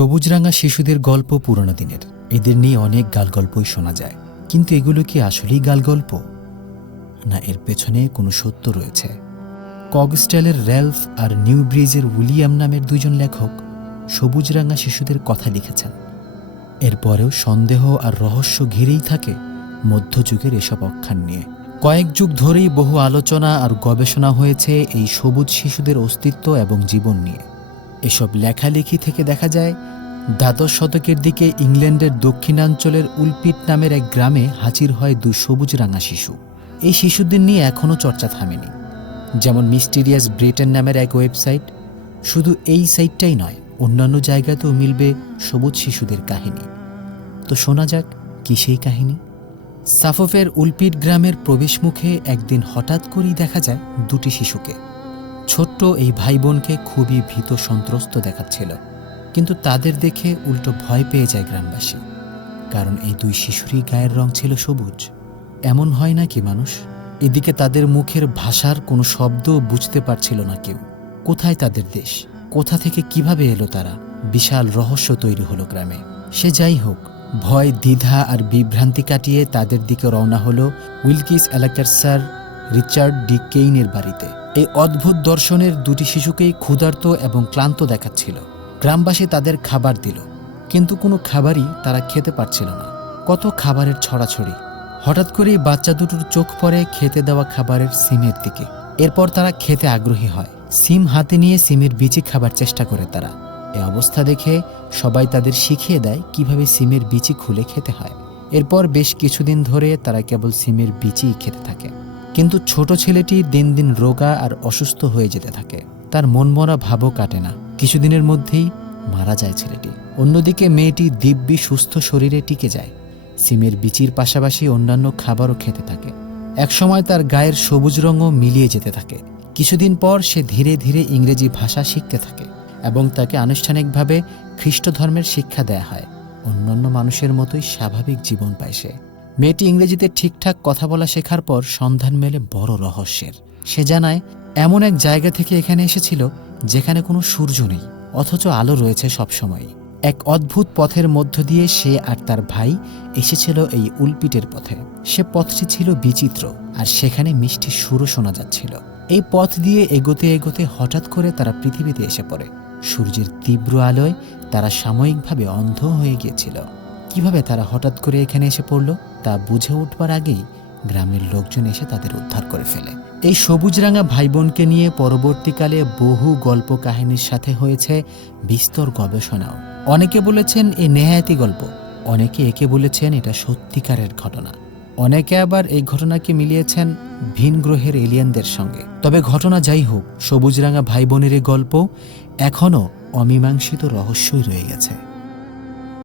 সবুজরাঙা শিশুদের গল্প পুরনো দিনের। এদের নিয়ে অনেক গালগল্পই শোনা যায়। কিন্তু এগুলো কি আসলেই গালগল্প? না, এর পেছনে কোনো সত্য রয়েছে। কগস্টাইলের র্যালফ আর নিউ ব্রিজের উইলিয়াম নামের দুজন লেখক সবুজরাঙা শিশুদের কথা লিখেছেন। এরপরেও সন্দেহ আর রহস্য ঘিরেই থাকে মধ্যযুগের এসব অখ্যান নিয়ে। কয়েক যুগ ধরেই বহু আলোচনা আর গবেষণা হয়েছে এই সবুজ শিশুদের অস্তিত্ব এবং জীবন নিয়ে। এসব লেখালেখি থেকে দেখা যায়, দ্বাদশ শতকের দিকে ইংল্যান্ডের দক্ষিণাঞ্চলের উলপিট নামের এক গ্রামে হাজির হয় দুই সবুজ রাঙা শিশু। এই শিশুদের নিয়ে এখনও চর্চা থামেনি। যেমন মিস্টিরিয়াস ব্রিটেন নামের এক ওয়েবসাইট। শুধু এই সাইটটাই নয়, অন্যান্য জায়গাতেও মিলবে সবুজ শিশুদের কাহিনী। তো শোনা যাক, কি সেই কাহিনী? সাফফের উলপিট গ্রামের প্রবেশমুখে একদিন হঠাৎ করেই দেখা যায় দুটি শিশুকে। ছোট্ট এই ভাই বোনকে খুবই ভীত সন্ত্রস্ত দেখাচ্ছিল। কিন্তু তাদের দেখে উল্টো ভয় পেয়ে যায় গ্রামবাসী। কারণ এই দুই শিশুরই গায়ের রং ছিল সবুজ। এমন হয় না কি মানুষ? এদিকে তাদের মুখের ভাষার কোনো শব্দ বুঝতে পারছিল না কেউ। কোথায় তাদের দেশ? কোথা থেকে কীভাবে এলো তারা? বিশাল রহস্য তৈরি হলো গ্রামে। সে যাই হোক, ভয়, দ্বিধা আর বিভ্রান্তি কাটিয়ে তাদের দিকে রওনা হলো উইলকিস এলাকার স্যার রিচার্ড ডি কেইনের বাড়িতে। এই অদ্ভুত দর্শনের দুটি শিশুকেই ক্ষুধার্ত এবং ক্লান্ত দেখাচ্ছিল। গ্রামবাসী তাদের খাবার দিল, কিন্তু কোনো খাবারই তারা খেতে পারছিল না। কত খাবারের ছড়াছড়ি। হঠাৎ করেই বাচ্চা দুটোর চোখ পড়ে খেতে দেওয়া খাবারের সিমের দিকে। এরপর তারা খেতে আগ্রহী হয়। সিম হাতে নিয়ে সিমের বিচি খাবার চেষ্টা করে তারা। এ অবস্থা দেখে সবাই তাদের শিখিয়ে দেয় কীভাবে সিমের বিচি খুলে খেতে হয়। এরপর বেশ কিছুদিন ধরে তারা কেবল সিমের বিচিই খেতে থাকে। কিন্তু ছোট ছেলেটি দিন দিন রোগা আর অসুস্থ হয়ে যেতে থাকে। তার মনমরা ভাবও কাটে না। কিছুদিনের মধ্যেই মারা যায় ছেলেটি। অন্যদিকে মেয়েটি দিব্যি সুস্থ শরীরে টিকে যায়। সিমের বিচির পাশাপাশি অন্যান্য খাবারও খেতে থাকে। একসময় তার গায়ের সবুজ রঙও মিলিয়ে যেতে থাকে। কিছুদিন পর সে ধীরে ধীরে ইংরেজি ভাষা শিখতে থাকে এবং তাকে আনুষ্ঠানিকভাবে খ্রিস্ট ধর্মের শিক্ষা দেয়া হয়। অন্যান্য মানুষের মতোই স্বাভাবিক জীবন পায় সে। মেয়েটি ইংরেজিতে ঠিকঠাক কথা বলা শেখার পর সন্ধান মেলে বড় রহস্যের। সে জানায়, এমন এক জায়গা থেকে এখানে এসেছিল যেখানে কোনো সূর্য নেই, অথচ আলো রয়েছে সবসময়ই। এক অদ্ভুত পথের মধ্য দিয়ে সে আর তার ভাই এসেছিল এই উলপিটের পথে। সে পথটি ছিল বিচিত্র আর সেখানে মিষ্টি সুরও শোনা যাচ্ছিল। এই পথ দিয়ে এগোতে এগোতে হঠাৎ করে তারা পৃথিবীতে এসে পড়ে। সূর্যের তীব্র আলোয় তারা সাময়িকভাবে অন্ধ হয়ে গিয়েছিল। কীভাবে তারা হঠাৎ করে এখানে এসে পড়ল তা বুঝে উঠবার আগেই গ্রামের লোকজন এসে তাদের উদ্ধার করে ফেলে। এই সবুজরাঙা ভাই বোনকে নিয়ে পরবর্তীকালে বহু গল্প কাহিনীর সাথে হয়েছে বিস্তর গবেষণাও। অনেকে বলেছেন এ নেহায়াতি গল্প, অনেকে একে বলেছেন এটা সত্যিকারের ঘটনা। অনেকে আবার এই ঘটনাকে মিলিয়েছেন ভিন গ্রহের এলিয়েনদের সঙ্গে। তবে ঘটনা যাই হোক, সবুজরাঙা ভাই বোনের এই গল্প এখনও অমীমাংসিত রহস্যই রয়ে গেছে।